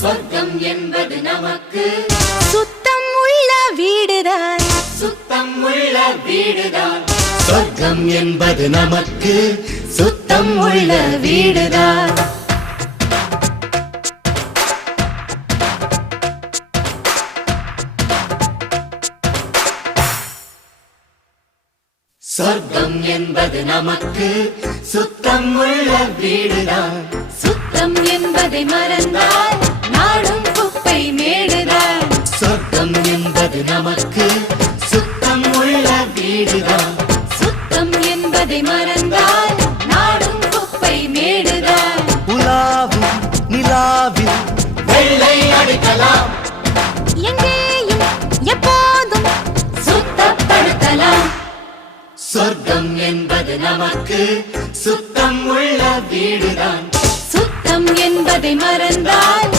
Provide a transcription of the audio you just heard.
சொர்க்கம் என்பது நமக்கு சுத்தம் உள்ள வீடுதான். சுத்தம் உள்ள வீடுதான். சொர்க்கம் என்பது நமக்கு சுத்தம் உள்ள வீடுதான். சொர்க்கம் என்பது நமக்கு சுத்தம் உள்ள வீடுதான். சுத்தம் என்பதை மறந்தால் நாடும் குப்பை மேடுதான். சொர்க்கம் என்பது நமக்கு சுத்தம் உள்ள வீடுதான். சுத்தம் என்பதை மறந்தால் நாடும் குப்பை மேடுதான். உலாவும் நிலாவில் வெள்ளை அடிக்கலாம். எங்கேயும் எப்போதும் சுத்தப்படுத்தலாம். சொர்க்கம் என்பது நமக்கு சுத்தம் உள்ள வீடுதான். சுத்தம் என்பதை மறந்தால்